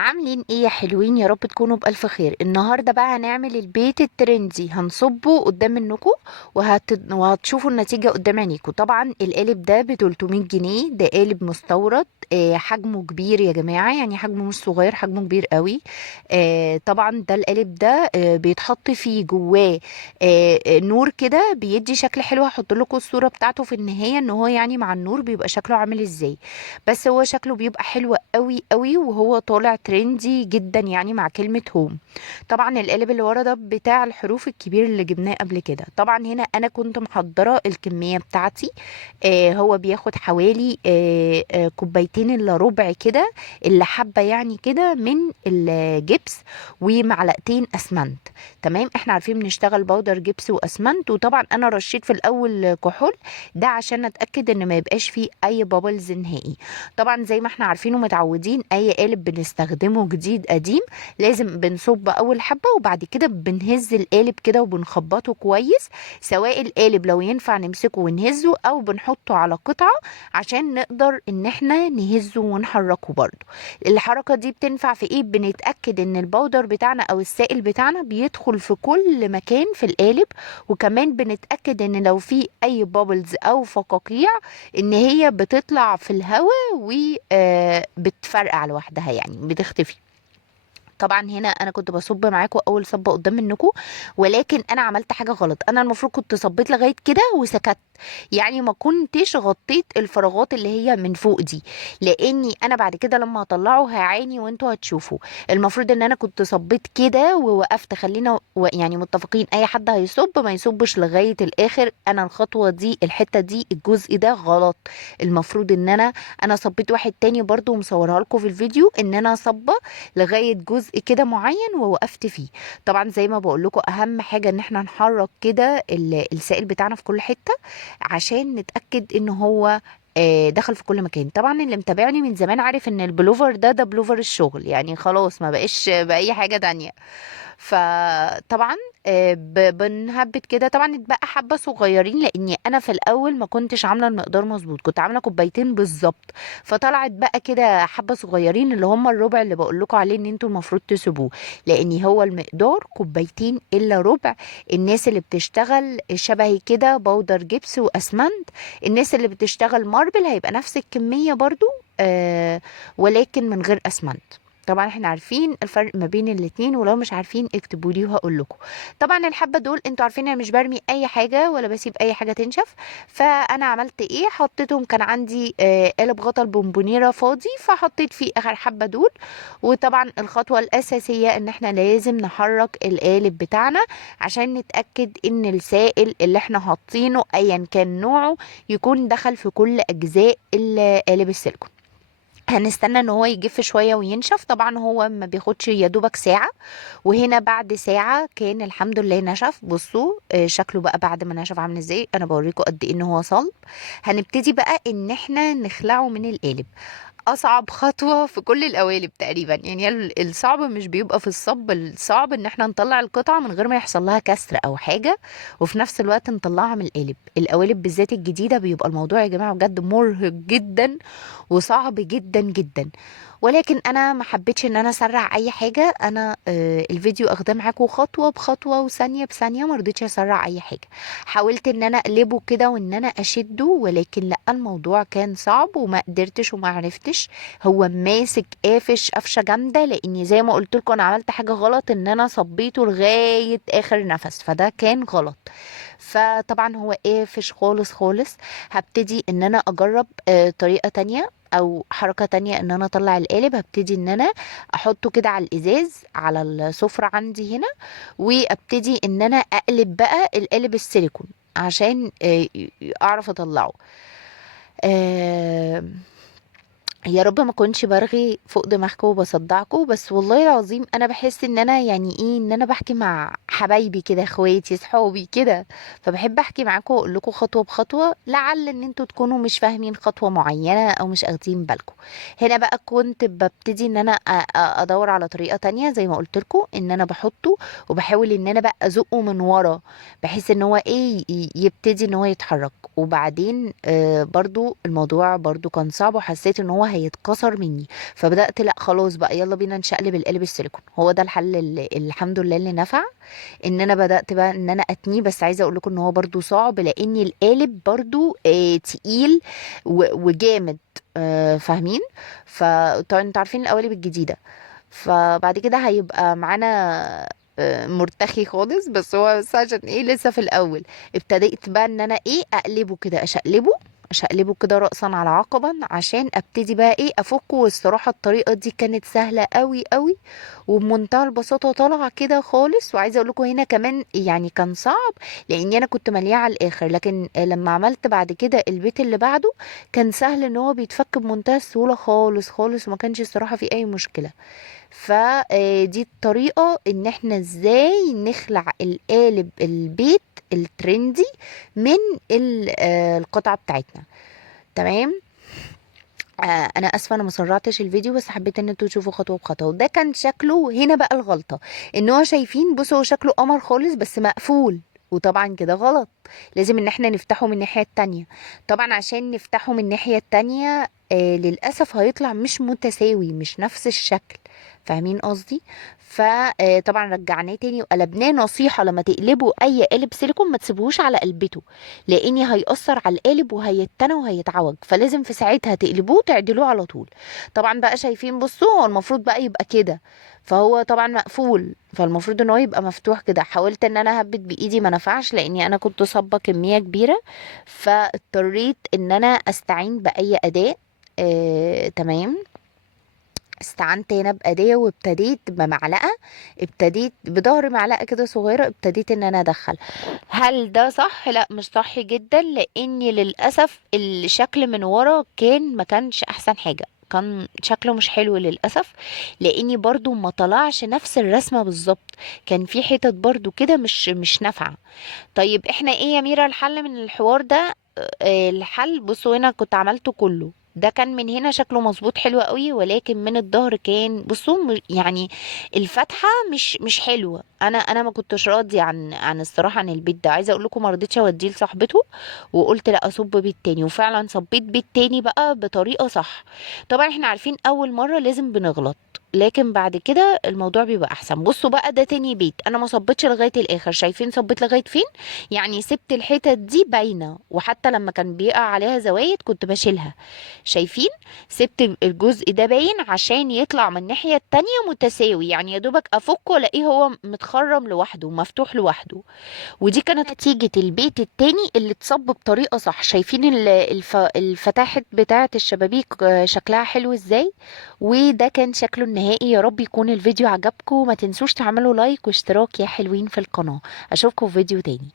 عاملين ايه يا حلوين؟ يا رب تكونوا بألف خير. النهاردة بقى هنعمل البيت الترندي، هنصبه قدام منكم وهتشوفوا النتيجة قدام عينيكم. طبعا القالب ده ب 300 جنيه، ده قالب مستورد. حجمه كبير يا جماعة، يعني حجمه مش صغير، حجمه كبير قوي. طبعا ده القالب ده بيتحط فيه جواه نور كده بيدي شكل حلو. هحط لكم الصورة بتاعته في النهاية، ان هو يعني مع النور بيبقى شكله عامل ازاي. بس هو شكله بيبقى حلو قوي قوي، وهو طالع ترندي جدا يعني مع كلمة هوم. طبعا القالب اللي ورا ده بتاع الحروف الكبير اللي جبناه قبل كده. طبعا هنا انا كنت محضرة الكمية بتاعتي. هو بياخد حوالي كوبايتين الا ربع كده، اللي حبة يعني كده من الجبس، ومعلقتين اسمنت. تمام، احنا عارفين بنشتغل بودر جبس واسمنت، وطبعا انا رشيت في الاول كحول، ده عشان اتاكد ان ما يبقاش فيه اي بابلز نهائي. طبعا زي ما احنا عارفين ومتعودين، اي قالب بنستخدمه جديد قديم لازم بنصب اول حبة، وبعد كده بنهز القالب كده وبنخبطه كويس. سواء القالب لو ينفع نمسكه ونهزه، او بنحطه على قطعة عشان نقدر ان احنا نهزه ونحركه برضو. الحركة دي بتنفع في ايه؟ بنتأكد ان البودر بتاعنا او السائل بتاعنا بيدخل في كل مكان في القالب، وكمان بنتأكد ان لو في اي بابلز او فقاقيع ان هي بتطلع في الهواء وبتفرقع لوحدها، يعني بتختفي. طبعا هنا انا كنت بصب معاكم اول صبه قدام منكم، ولكن انا عملت حاجه غلط. انا المفروض كنت صبيت لغايه كده وسكت، يعني ما كنتش غطيت الفراغات اللي هي من فوق دي، لاني انا بعد كده لما هطلعه هعاني وانتوا هتشوفوا. المفروض ان انا كنت صبيت كده ووقفت. خلينا يعني متفقين، اي حد هيصب ما يصبش لغايه الاخر. انا الخطوه دي، الحته دي، الجزء ده غلط. المفروض ان انا صبيت واحد تاني برضو ومصورها لكم في الفيديو، ان انا صبه لغايه جزء كده معين ووقفت فيه. طبعا زي ما بقول لكم، اهم حاجه ان احنا نحرك كده السائل بتاعنا في كل حته، عشان نتاكد ان هو دخل في كل مكان. طبعا اللي متابعني من زمان عارف ان البلوفر ده بلوفر الشغل، يعني خلاص ما بقاش باي حاجه تانية. فطبعا بنهبت كده. طبعا اتبقى حبه صغيرين، لاني انا في الاول ما كنتش عامله المقدار مظبوط، كنت عامله كوبايتين بالظبط. فطلعت بقى كده حبه صغيرين، اللي هم الربع اللي بقول لكم عليه ان انتوا المفروض تسيبوه، لان هو المقدار كوبايتين الا ربع. الناس اللي بتشتغل شبهي كده بودر جبس واسمنت، الناس اللي بتشتغل ماربل هيبقى نفس الكميه برضو، آه ولكن من غير اسمنت. طبعا احنا عارفين الفرق ما بين الاتنين، ولو مش عارفين اكتبوا لي وهقول لكم. طبعا الحبه دول انتوا عارفين انا مش برمي اي حاجه ولا بسيب اي حاجه تنشف. فانا عملت ايه؟ حطيتهم، كان عندي قالب غطا البونبونيره فاضي، فحطيت فيه اخر حبه دول. وطبعا الخطوه الاساسيه ان احنا لازم نحرك القالب بتاعنا عشان نتاكد ان السائل اللي احنا حاطينه ايا كان نوعه يكون دخل في كل اجزاء قالب السيليكون. هنستنى ان هو يجف شويه وينشف. طبعا هو ما بياخدش يا دوبك ساعه، وهنا بعد ساعه كان الحمد لله نشف. بصوا شكله بقى بعد ما نشف عامل ازاي، انا بوريكم قد ايه ان هو صلب. هنبتدي بقى ان احنا نخلعه من القالب. اصعب خطوة في كل القوالب تقريبا، يعني الصعب مش بيبقى في الصب، الصعب ان احنا نطلع القطعة من غير ما يحصل لها كسر او حاجة، وفي نفس الوقت نطلعها من القالب. القوالب بالذات الجديدة بيبقى الموضوع يا جماعة بجد مرهق جدا وصعب جدا جدا. ولكن انا ما حبيتش ان انا اسرع اي حاجة. انا الفيديو اخده معاكم خطوة بخطوة وثانية بثانية، ما رضيتش اسرع اي حاجة. حاولت ان انا اقلبه كده وان انا اشده، ولكن لا، الموضوع كان صعب وما قدرتش وما عرفتش. هو ماسك قافش قفشه جامده، لاني زي ما قلت لكم انا عملت حاجه غلط، ان انا صبيته لغايه اخر نفس، فده كان غلط. فطبعا هو قافش خالص خالص. هبتدي ان انا اجرب طريقه تانية او حركه تانية ان انا اطلع القالب. هبتدي ان انا احطه كده على الازاز على السفره عندي هنا، وابتدي ان انا اقلب بقى القالب السيليكون عشان اعرف اطلعه. آه، يا رب ما كنتش برغي فوق دماغكم وبصدعكم، بس والله العظيم انا بحس ان انا يعني ايه، ان انا بحكي مع حبايبي كده، اخواتي، صحابي كده. فبحب احكي معاكم واقول لكم خطوه بخطوه، لعل ان انتوا تكونوا مش فاهمين خطوه معينه او مش اخدين بالكم. هنا بقى كنت ببتدي ان انا ادور على طريقه تانية، زي ما قلت لكم ان انا بحطه وبحاول ان انا بقى ازقه من ورا، بحيث ان هو ايه يبتدي ان هو يتحرك. وبعدين برضو الموضوع برضو كان صعب، وحسيت ان هو هيتكسر مني. فبدات لا خلاص بقى يلا بينا نشقلب القالب السيليكون. هو ده الحل اللي الحمد لله اللي نفع، ان انا بدات بقى ان انا اتنيه. بس عايزه اقول لكم ان هو برضو صعب، لان القالب برضو تقيل وجامد. فاهمين؟ فطبعا انتوا عارفين القوالب الجديده. فبعد كده هيبقى معانا مرتخي خالص. بس هو بس عشان ايه لسه في الاول. ابتديت بقى ان انا ايه اقلبه كده، اشقلبه كده رأسا على عقبا عشان ابتدي بقى ايه افكه. والصراحه الطريقه دي كانت سهله قوي قوي وبمنتهى البساطه طالعه كده خالص. وعايزه اقول لكم هنا كمان يعني كان صعب لاني انا كنت ملياه على الاخر، لكن لما عملت بعد كده البيت اللي بعده كان سهل ان هو بيتفك بمنتهى السهوله خالص خالص، وما كانش الصراحه في اي مشكله. فدي الطريقة ان احنا ازاي نخلع القالب البيت الترندي من القطعة بتاعتنا. تمام. انا اسفه انا ما سرعتش الفيديو، بس حبيت ان انتوا تشوفوا خطوه بخطوه. وده كان شكله. هنا بقى الغلطه ان هو شايفين بصوا هو شكله قمر خالص بس مقفول، وطبعا كده غلط. لازم ان احنا نفتحه من الناحيه التانية. طبعا عشان نفتحه من الناحيه التانية للاسف هيطلع مش متساوي، مش نفس الشكل. فاهمين قصدي؟ فطبعا رجعناه تاني وقلبناه. نصيحه لما تقلبوا اي قالب سيليكون ما تسيبوهوش على قلبته، لاني هيأثر على القالب وهيتنى وهيتعوج. فلازم في ساعتها تقلبوه تعدلوه على طول. طبعا بقى شايفين بصوا هو المفروض بقى يبقى كده، فهو طبعا مقفول، فالمفروض ان هو يبقى مفتوح كده. حاولت ان انا اهبط بايدي ما نفعش لاني انا كنت صابه كميه كبيره، فاضطريت ان انا استعين باي اداه. تمام. استعنت هنا بأداة وابتديت بمعلقة، ابتديت بظهر معلقة كده صغيرة، ابتديت ان انا ادخل. هل ده صح؟ لا مش صح جدا، لاني للأسف الشكل من ورا ما كانش احسن حاجة، كان شكله مش حلو للأسف، لاني برضو ما طلعش نفس الرسمة بالظبط. كان في حتت برضو كده مش نافعة. طيب احنا ايه يا ميرا الحل من الحوار ده؟ الحل بصوا هنا كنت عملته كله. ده كان من هنا شكله مظبوط حلو قوي، ولكن من الظهر كان بصوا يعني الفتحه مش حلوه. انا ما كنتش راضي عن الصراحه عن البيت ده. عايزه اقول لكم ما رضيتش اوديه لصاحبته، وقلت لا اصب بيت تاني. وفعلا صبيت بيت تاني بقى بطريقه صح. طبعا احنا عارفين اول مره لازم بنغلط، لكن بعد كده الموضوع بيبقى احسن. بصوا بقى ده تاني بيت انا ما صبيتش لغايه الاخر. شايفين صبيت لغايه فين؟ يعني سبت الحتت دي باينه، وحتى لما كان بيقع عليها زوايد كنت بشيلها. شايفين؟ سبت الجزء ده باين عشان يطلع من الناحيه التانية متساوي، يعني يا دوبك افكه الاقيه هو متخرم لوحده مفتوح لوحده. ودي كانت نتيجة البيت التاني اللي اتصب بطريقة صح. شايفين الفتاحة بتاعة الشبابيك شكلها حلو ازاي؟ وده كان شكله النهائي. يا رب يكون الفيديو عجبكم. ما تنسوش تعملوا لايك واشتراك يا حلوين في القناة. اشوفكم في فيديو تاني.